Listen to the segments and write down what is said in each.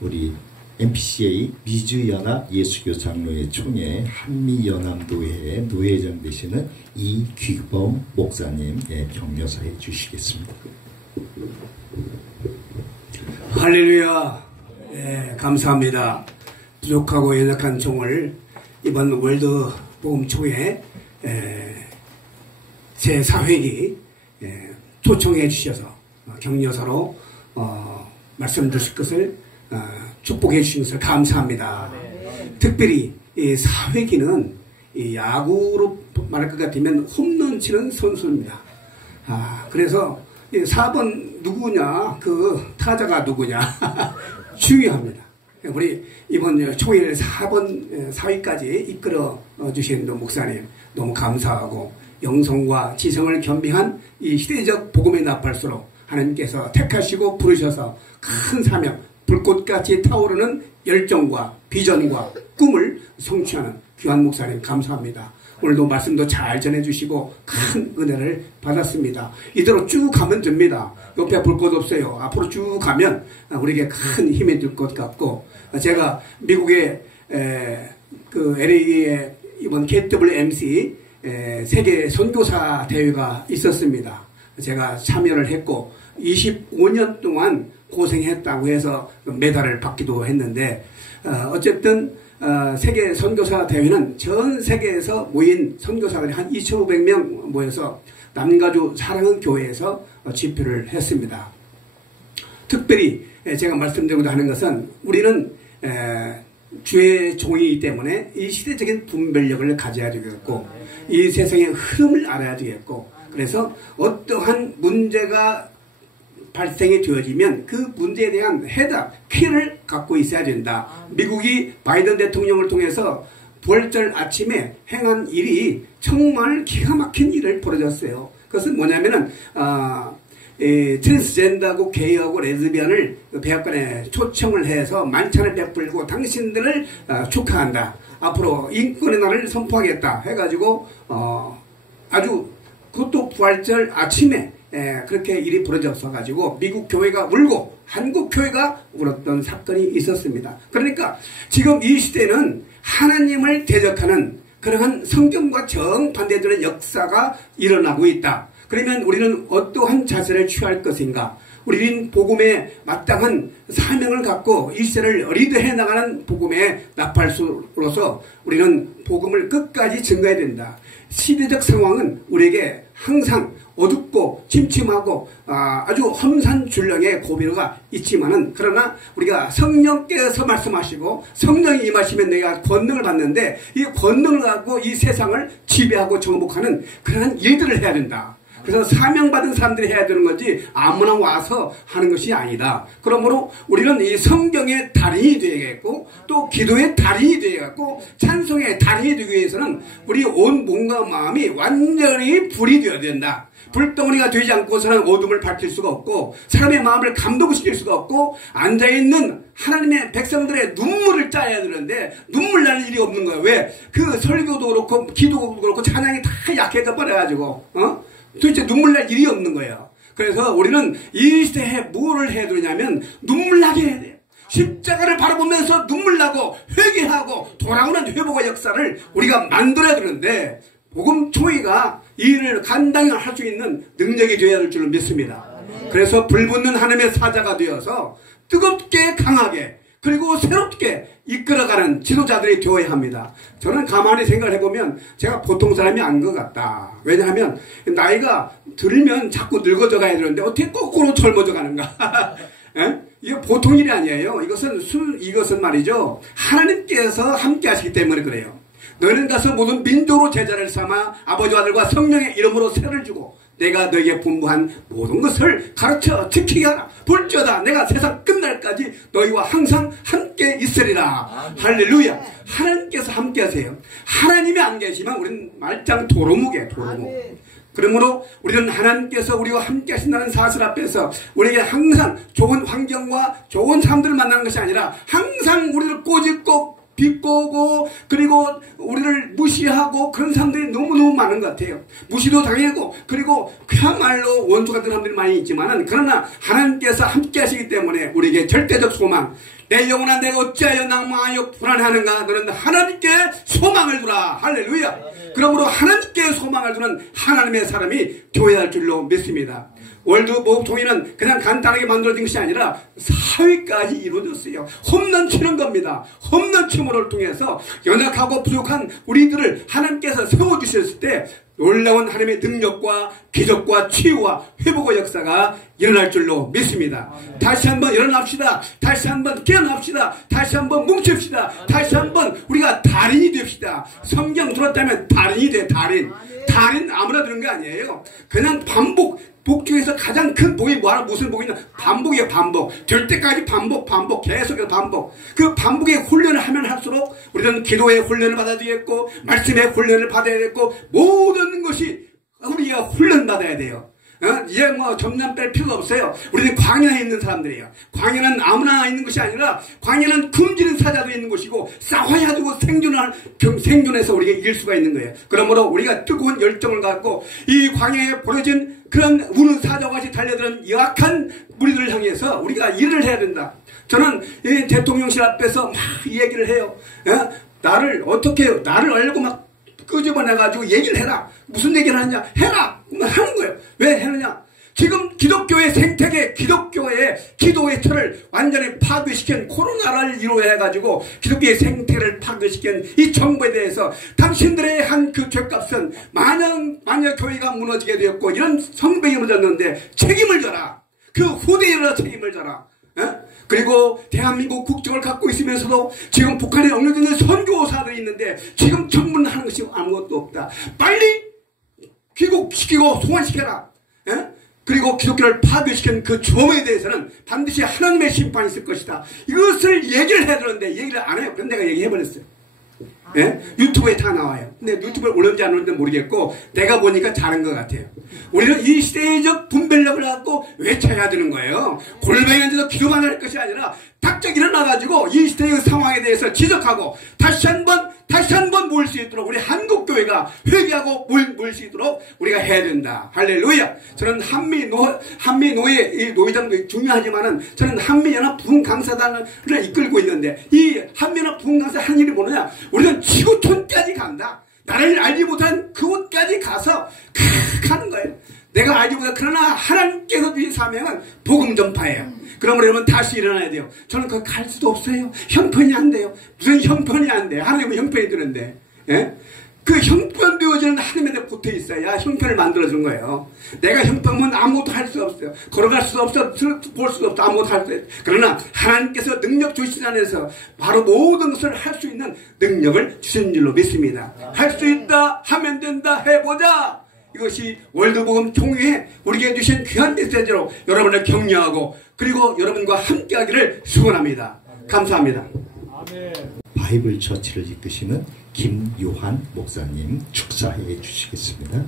우리 MPCA 미주연합 예수교 장로회 총회 한미연합노회의 노회장 되시는 이귀범 목사님 격려사해 주시겠습니다. 할렐루야. 감사합니다. 부족하고 연약한 종을 이번 월드 복음 총회 제4회기 초청해 주셔서 격려사로 말씀 주실 것을 축복해 주신 것을 감사합니다. 특별히 이 4회기는 이 야구로 말할 것 같으면 홈런 치는 선수입니다. 그래서 4번 누구냐, 그 타자가 누구냐 중요합니다. 우리 이번 총회를 4위까지 이끌어 주신 목사님 너무 감사하고, 영성과 지성을 겸비한 이 시대적 복음의 나팔수로 하나님께서 택하시고 부르셔서 큰 사명, 불꽃같이 타오르는 열정과 비전과 꿈을 성취하는 귀한 목사님 감사합니다. 오늘도 말씀도 잘 전해주시고 큰 은혜를 받았습니다. 이대로 쭉 가면 됩니다. 옆에 불꽃 없어요. 앞으로 쭉 가면 우리에게 큰 힘이 될 것 같고, 제가 미국의 그 LA의 이번 KWMC 세계 선교사 대회가 있었습니다. 제가 참여를 했고 25년 동안 고생했다고 해서 메달을 받기도 했는데, 어쨌든 세계 선교사 대회는 전 세계에서 모인 선교사들이 한 2,500명 모여서 남가주 사랑은 교회에서 집회를 했습니다. 특별히 제가 말씀드리고자 하는 것은, 우리는 주의 종이기 때문에 이 시대적인 분별력을 가져야 되겠고, 이 세상의 흐름을 알아야 되겠고, 그래서 어떠한 문제가 발생이 되어지면 그 문제에 대한 해답, 퀴를 갖고 있어야 된다. 미국이 바이든 대통령을 통해서 부활절 아침에 행한 일이 정말 기가 막힌 일을 벌어졌어요. 그것은 뭐냐면은 트랜스젠더하고 게이하고 레즈비언을 백악관에 초청을 해서 만찬을 베풀고 당신들을 축하한다. 앞으로 인권의 날을 선포하겠다 해가지고 아주 그것도 부활절 아침에 그렇게 일이 벌어졌어 가지고 미국 교회가 울고 한국 교회가 울었던 사건이 있었습니다. 그러니까 지금 이 시대는 하나님을 대적하는 그러한 성경과 정반대되는 역사가 일어나고 있다. 그러면 우리는 어떠한 자세를 취할 것인가? 우리는 복음에 마땅한 사명을 갖고 이 시대를 리드해 나가는 복음의 나팔수로서 우리는 복음을 끝까지 증거해야 된다. 시대적 상황은 우리에게 항상 어둡고 침침하고 아주 험산줄령의 고비로가 있지만은, 그러나 우리가 성령께서 말씀하시고 성령이 임하시면 내가 권능을 받는데, 이 권능을 갖고 이 세상을 지배하고 정복하는 그러한 일들을 해야 된다. 그래서 사명받은 사람들이 해야 되는 거지 아무나 와서 하는 것이 아니다. 그러므로 우리는 이 성경의 달인이 되겠고, 또 기도의 달인이 되겠고, 찬송의 달인이 되기 위해서는 우리 온 몸과 마음이 완전히 불이 되어야 된다. 불덩어리가 되지 않고서는 어둠을 밝힐 수가 없고, 사람의 마음을 감동시킬 수가 없고, 앉아있는 하나님의 백성들의 눈물을 짜야 되는데 눈물 나는 일이 없는 거예요. 왜? 그 설교도 그렇고 기도도 그렇고 찬양이 다 약해져 버려가지고 도대체 눈물 날 일이 없는 거예요. 그래서 우리는 이 시대에 뭐를 해야 되냐면 눈물 나게 해야 돼요. 십자가를 바라보면서 눈물 나고 회개하고 돌아오는 회복의 역사를 우리가 만들어야 되는데, 복음 총회가 이 일을 감당히 할 수 있는 능력이 되어야 될 줄로 믿습니다. 그래서 불붙는 하나님의 사자가 되어서 뜨겁게 강하게 그리고 새롭게 이끌어가는 지도자들이 되어야 합니다. 저는 가만히 생각을 해보면 제가 보통 사람이 아닌 것 같다. 왜냐하면 나이가 들면 자꾸 늙어져 가야 되는데 어떻게 거꾸로 젊어져 가는가. 이게 보통 일이 아니에요. 이것은 말이죠, 하나님께서 함께 하시기 때문에 그래요. 너희는 가서 모든 민족으로 제자를 삼아 아버지와 아들과 성령의 이름으로 세를 주고 내가 너에게 분부한 모든 것을 가르쳐 지키게 하라. 볼지어다 내가 세상 끝날까지 너희와 항상 함께 있으리라. 할렐루야. 하나님께서 함께 하세요. 하나님이 안 계시면 우리는 말짱 도루묵이에요. 도루묵. 그러므로 우리는 하나님께서 우리와 함께 하신다는 사실 앞에서 우리에게 항상 좋은 환경과 좋은 사람들을 만나는 것이 아니라 항상 우리를 꼬집고 비꼬고 그리고 우리를 무시하고 그런 사람들이 너무너무 많은 것 같아요. 무시도 당하고 그리고 그야말로 원수 같은 사람들이 많이 있지만은 그러나 하나님께서 함께 하시기 때문에 우리에게 절대적 소망, 내 영혼아 내가 어찌하여 낭망하여 불안하는가. 너는 하나님께 소망을 두라. 할렐루야. 그러므로 하나님께 소망을 두는 하나님의 사람이 교회할 줄로 믿습니다. 월드보험통일은 그냥 간단하게 만들어진 것이 아니라 사회까지 이루어졌어요. 홈런 치는 겁니다. 홈런 치므를 통해서 연약하고 부족한 우리들을 하나님께서 세워주셨을 때 놀라운 하나님의 능력과 기적과 치유와 회복의 역사가 일어날 줄로 믿습니다. 다시 한번 일어납시다. 다시 한번 깨어납시다. 다시 한번 뭉칩시다. 다시 한번 우리가 달인이 됩시다. 성경 들었다면 달인이 돼. 달인 아무나 되는 게 아니에요. 그냥 복 중에서 가장 큰 복이 뭐하나 무슨 복이냐? 반복이에요. 반복. 될 때까지 반복 계속해서 반복. 그 반복의 훈련을 하면 할수록 우리는 기도의 훈련을 받아야 되겠고 말씀의 훈련을 받아야 되겠고 모든 것이 우리가 훈련 받아야 돼요. 이제 뭐 점점 뺄 필요가 없어요. 우리는 광야에 있는 사람들이에요. 광야는 아무나 있는 것이 아니라 광야는 굶주린 사자도 있는 곳이고 싸워야 되고 생존해서 우리가 이길 수가 있는 거예요. 그러므로 우리가 뜨거운 열정을 갖고 이 광야에 버려진 그런 우는 사자와 같이 달려드는 약한 무리들을 향해서 우리가 일을 해야 된다. 저는 이 대통령실 앞에서 막 얘기를 해요. 나를 알고 막 끄집어내가지고 얘기를 해라. 무슨 얘기를 하냐? 해라! 하는 거예요. 왜 하느냐? 지금 기독교의 생태계, 기독교의 기도의 틀을 완전히 파괴시킨 코로나를 이루어해가지고 기독교의 생태를 파괴시킨 이 정부에 대해서 당신들의 한 그 죄값은 만약 교회가 무너지게 되었고 이런 성벽이 무너졌는데 책임을 져라. 그 후대에 일어나 책임을 져라. 그리고 대한민국 국적을 갖고 있으면서도 지금 북한에 억류되는 선교사들이 있는데 지금 정부는 하는 것이 아무것도 없다. 빨리 귀국시키고 소환시켜라. 그리고 기독교를 파괴시킨 그 점에 대해서는 반드시 하나님의 심판이 있을 것이다. 이것을 얘기를 해야 되는데 얘기를 안 해요. 그럼 내가 얘기해버렸어요. 유튜브에 다 나와요. 근데 유튜브에 올렸는지 안 올렸는지 모르겠고 내가 보니까 잘한 것 같아요. 우리는 이 시대적 분별력을 갖고 외쳐야 되는 거예요. 골방에 앉아서 기도만 할 것이 아니라 탁적 일어나가지고 이 시대의 상황에 대해서 지적하고 다시 한번 모일 수 있도록 우리 한국교회가 회개하고 모일 수 있도록 우리가 해야 된다. 할렐루야. 저는 한미노예 이 노회장도 중요하지만은 저는 한미연합 부흥강사단을 이끌고 있는데 이 한미연합 부흥강사 한 일이 뭐냐? 우리는 지구촌까지 간다. 나를 알지 못한 그곳까지 가서 하는 거예요. 내가 알지 못한 그러나 하나님께서 주신 사명은 복음 전파예요. 그러면 여러분 다시 일어나야 돼요. 저는 거기 갈 수도 없어요. 형편이 안 돼요. 무슨 형편이 안 돼. 하나님은 형편이 드는데. 그 형편 되어지는 하나님에 붙어 있어야 형편을 만들어주는 거예요. 내가 형편은 아무것도 할 수 없어요. 걸어갈 수도 없어, 볼 수도 없어, 아무것도 할 수 없어요. 그러나 하나님께서 능력 주시지 않아서 바로 모든 것을 할 수 있는 능력을 주신 줄로 믿습니다. 할 수 있다, 하면 된다, 해보자. 이것이 월드복음 총회에 우리에게 주신 귀한 메시지로 여러분을 격려하고 그리고 여러분과 함께하기를 축원합니다. 감사합니다. 바이블 처치를 이끄시는 김요한 목사님 축사해 주시겠습니다.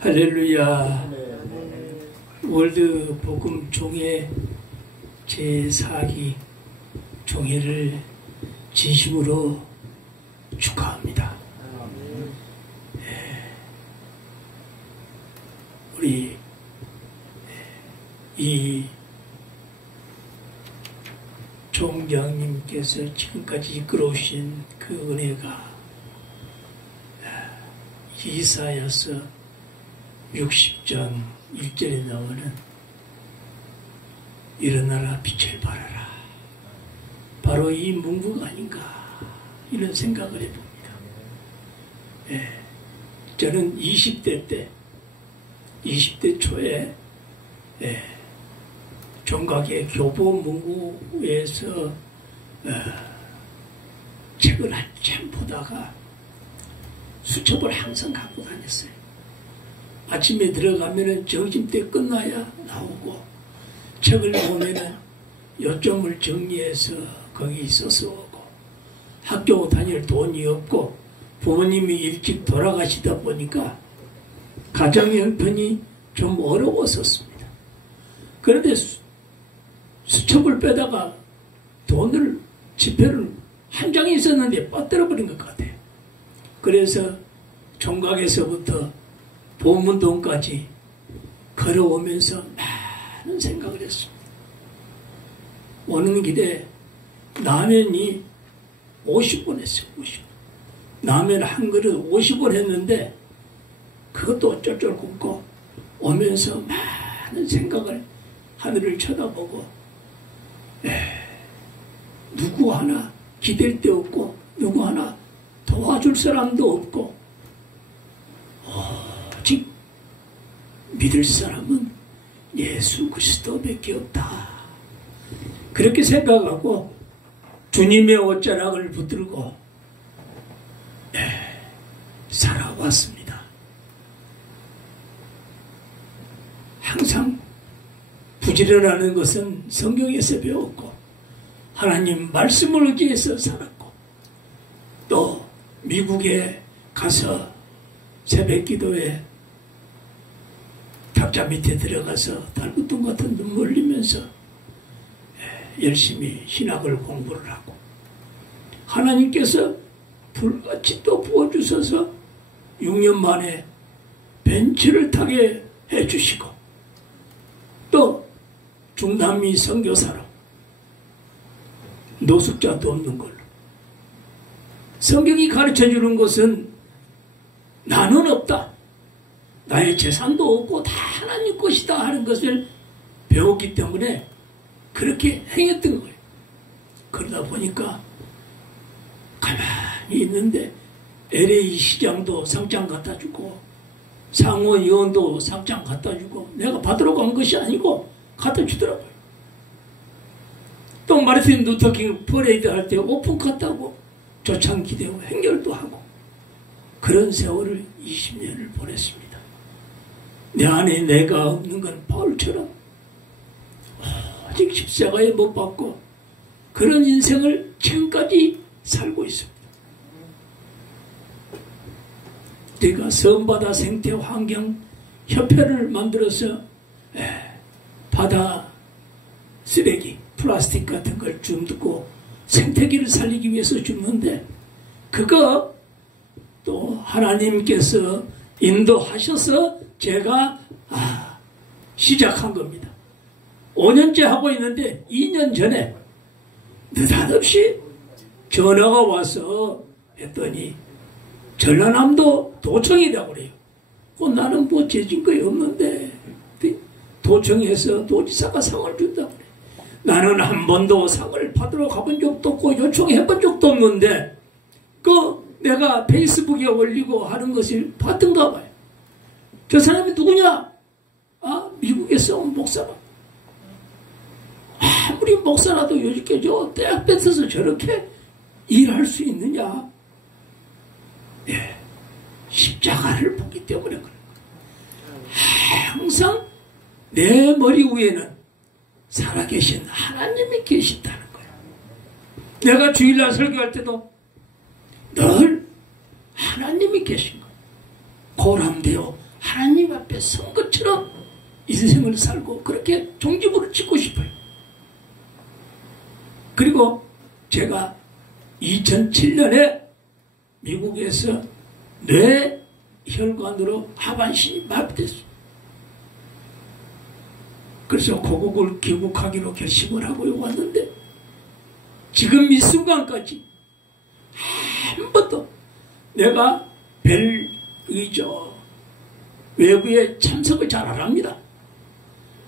할렐루야. 월드 복음 총회 제4기 총회를 진심으로 축하합니다. 우리 이 총장님께서 지금까지 이끌어오신 그 은혜가 이사야서 60장 1절에 나오는 일어나라 빛을 발하라. 바로 이 문구가 아닌가 이런 생각을 해봅니다. 저는 20대 초에 종각의 교보 문구에서 책을 한참 보다가 수첩을 항상 갖고 다녔어요. 아침에 들어가면은 점심때 끝나야 나오고 책을 보면은 요점을 정리해서 거기 써서 오고 학교 다닐 돈이 없고 부모님이 일찍 돌아가시다 보니까 가정 형편이 좀 어려웠었습니다. 그런데 수첩을 빼다가 돈을, 지폐를 한 장이 있었는데 빠뜨려버린 것 같아요. 그래서 총각에서부터 보문동까지 걸어오면서 많은 생각을 했습니다. 오는 길에 라면이 50원 했어요. 50원. 라면 한 그릇 50원 했는데 그것도 쫄쫄 굶고 오면서 많은 생각을 하늘을 쳐다보고 누구 하나 기댈 데 없고 누구 하나 도와줄 사람도 없고 오직 믿을 사람은 예수 그리스도밖에 없다. 그렇게 생각하고 주님의 옷자락을 붙들고 살아왔습니다. 항상 부지런하는 것은 성경에서 배웠고 하나님 말씀을 의지해서 살았고 또 미국에 가서 새벽 기도에 탁자 밑에 들어가서 달구통 같은 눈물 흘리면서 열심히 신학을 공부를 하고 하나님께서 불같이 또 부어주셔서 6년 만에 벤츠를 타게 해주시고 또 중남미 선교사로 노숙자도 없는 걸로 성경이 가르쳐주는 것은 나는 없다. 나의 재산도 없고 다 하나님 것이다 하는 것을 배웠기 때문에 그렇게 행했던 거예요. 그러다 보니까 가만히 있는데 LA 시장도 상장 갖다 주고 상원의원도 상장 갖다 주고 내가 받으러 간 것이 아니고 갖다 주더라고요. 또 마르틴 루터킹 퍼레이드 할 때 오픈카 타고 조창기 되고 행렬도 하고 그런 세월을 20년을 보냈습니다. 내 안에 내가 없는 건 바울처럼 오직 십자가에 못 박고 그런 인생을 지금까지 살고 있습니다. 내가 섬바다 생태환경협회를 만들어서 바다 쓰레기, 플라스틱 같은 걸 줍고 생태계를 살리기 위해서 줍는데 그거 또 하나님께서 인도하셔서 제가 시작한 겁니다. 5년째 하고 있는데 2년 전에 느닷없이 전화가 와서 했더니 전라남도 도청이라고 그래요. 나는 뭐 재진 거이 없는데 도청에서 도지사가 상을 준다고 그래. 나는 한 번도 상을 받으러 가본 적도 없고 요청해본 적도 없는데 내가 페이스북에 올리고 하는 것을 봤던가 봐요. 저 사람이 누구냐? 미국에서 온 목사라. 아무리 목사라도 요즘께 대학 뺏어서 저렇게 일할 수 있느냐? 십자가를 보기 때문에 그런 거예요. 항상 내 머리 위에는 살아계신 하나님이 계신다는 거예요. 내가 주일날 설교할 때도 늘 하나님이 계신 거예요. 고람되어 하나님 앞에 선 것처럼 인생을 살고 그렇게 종지부를 찍고 싶어요. 그리고 제가 2007년에 미국에서 뇌혈관으로 하반신이 마비됐어요. 그래서 고국을 귀국하기로 결심을 하고 왔는데 지금 이 순간까지 한 번도 내가 외부에 참석을 잘 안 합니다.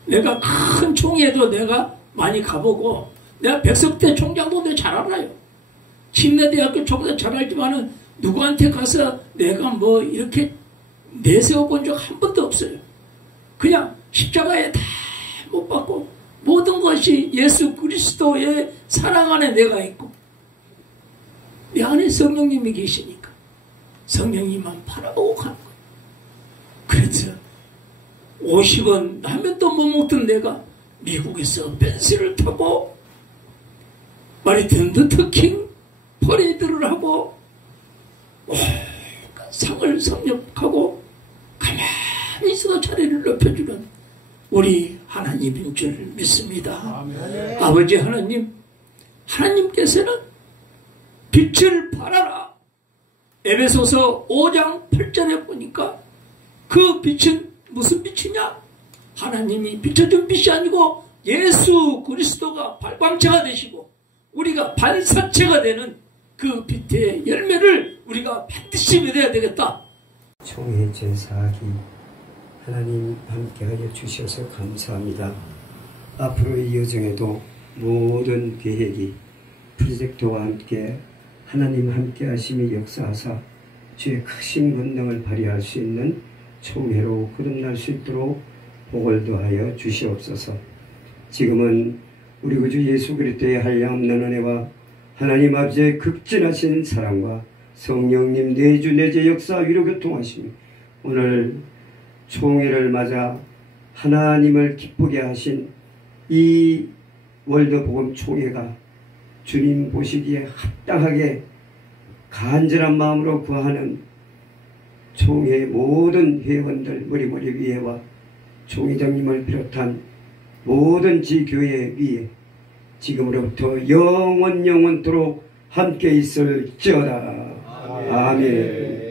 내가 큰 총회도 내가 많이 가보고 내가 백석대 총장도 내가 잘 알아요. 침례대학교 총장 잘 알지만은 누구한테 가서 내가 뭐 이렇게 내세워 본 적 한 번도 없어요. 그냥 십자가에 다 못 받고 모든 것이 예수 그리스도의 사랑 안에 내가 있고 내 안에 성령님이 계시니까 성령님만 바라보고 가는 거예요. 그래서 50원 라면도 못 먹던 내가 미국에서 벤츠를 타고 마르틴 루터킹 퍼레이드를 하고 상을 섭렵하고 가만히 있어도 자리를 높여주는 우리 하나님인 줄 믿습니다. 아버지 하나님, 하나님께서는 빛을 발하라. 에베소서 5장 8절에 보니까 그 빛은 무슨 빛이냐? 하나님이 비춰준 빛이 아니고 예수 그리스도가 발광체가 되시고 우리가 반사체가 되는 그 빛의 열매를 우리가 반드시 맺어야 되겠다. 총회 제사하기 하나님 함께하여 주셔서 감사합니다. 앞으로의 여정에도 모든 계획이 프로젝트와 함께 하나님 함께하심이 역사하사 주의 크신 권능을 발휘할 수 있는 총회로 거듭날 수 있도록 복을 더하여 주시옵소서. 지금은 우리 구주 예수 그리스도의 한량없는 은혜와 하나님 아버지의 극진하신 사랑과 성령님 내주 내재 역사 위로 교통하시며 오늘 총회를 맞아 하나님을 기쁘게 하신 이 월드복음 총회가 주님 보시기에 합당하게 간절한 마음으로 구하는 총회의 모든 회원들 머리머리 위에와 총회장님을 비롯한 모든 지교회 위에 지금으로부터 영원토록 함께 있을지어다. 아멘.